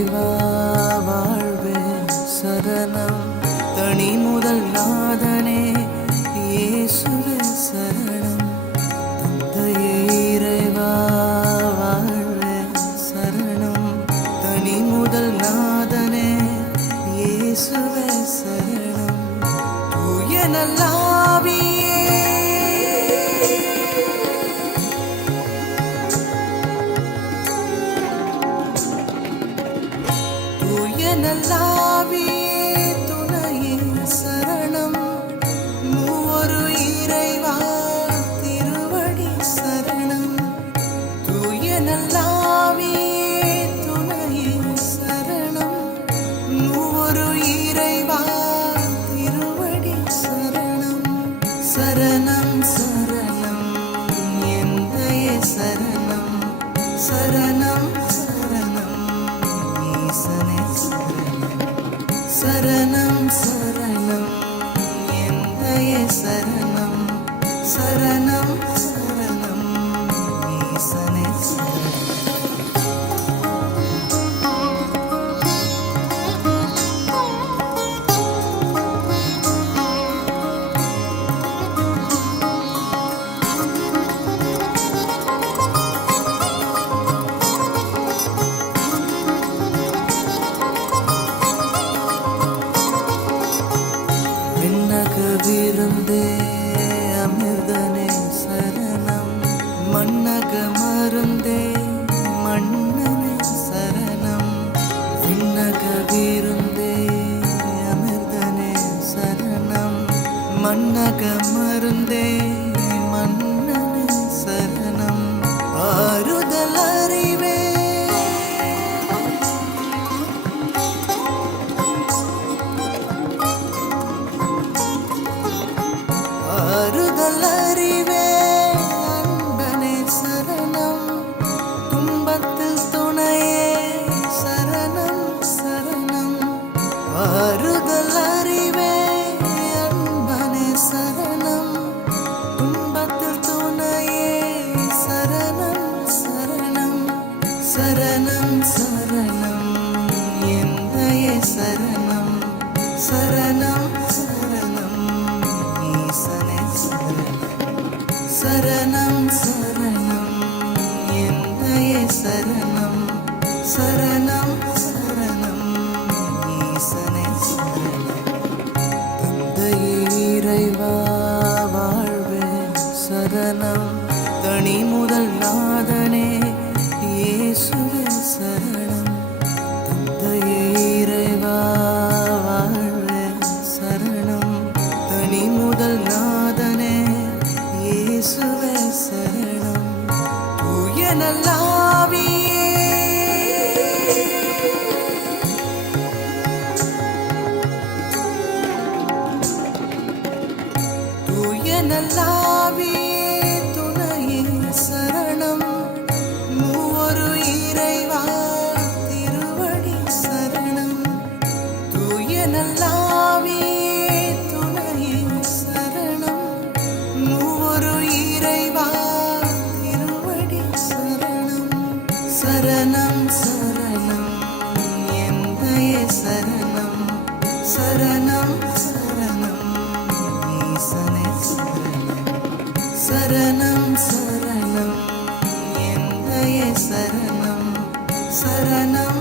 இறைவா வாழ்வே சரணம். தனி முதல் நாதனே இயேசுவே சரணம். தந்தையே இறைவா வாழ்வே சரணம். தனி முதல் நாதனே இயேசுவே சரணம். தூய நல்லாவியே நல்லாவியே துணையே சரணம். மூவரு இறைவா திருவடி சரணம். தூய நல்லாவியே துணையே சரணம். மூவரு இறைவா திருவடி சரணம். சரணம் சரணம் எந்தையே சரணம். சரணம் சரணம் சரணம் எந்தையே சரணம். சரணம் சரணம் ஈசனே சரணம். விருந்தே அமிர்தனே சரணம். மன்னக மருந்தே மன்னனே சரணம். விண்ணக விருந்தே அமிர்தனே சரணம். மன்னக மருந்தே மன்னனே சரணம். ஆறுதல் அறிவே ஆறுதல் அறிவே அன்பனே சரணம். துன்பத்தில் துணையே சரணம் சரணம். ஆறுதல் அறிவே அன்பனே சரணம். துன்பத்தில் துணையே சரணம் சரணம். சரணம் சரணம் எந்தையே சரணம். சரணம் சரணம் ஈசனே சரணம். சரணம் எந்தையே சரணம். சரணம் சரணம் ஈசனே சரணம். தந்தையே இறைவா வாழ்வே சரணம். தனி முதல் நாதனே இயேசுவே சரணம். தந்தையே இறைவா வாழ்வே சரணம். தனி முதல் நாதனே இயேசுவே சரணம். தூய நல்லாவியே தூய நல்லாவியே துணையே சரணம். மூவரு இறைவா திருவடி சரணம். தூய நல்லாவியே துணையே சரணம். மூவரு இறைவா திருவடி சரணம். சரணம் சரணம் எந்தையே சரணம். சரணம் சரணம் ஈசனே சரணம். சரணம் சரணம் எந்தையே சரணம். சரணம்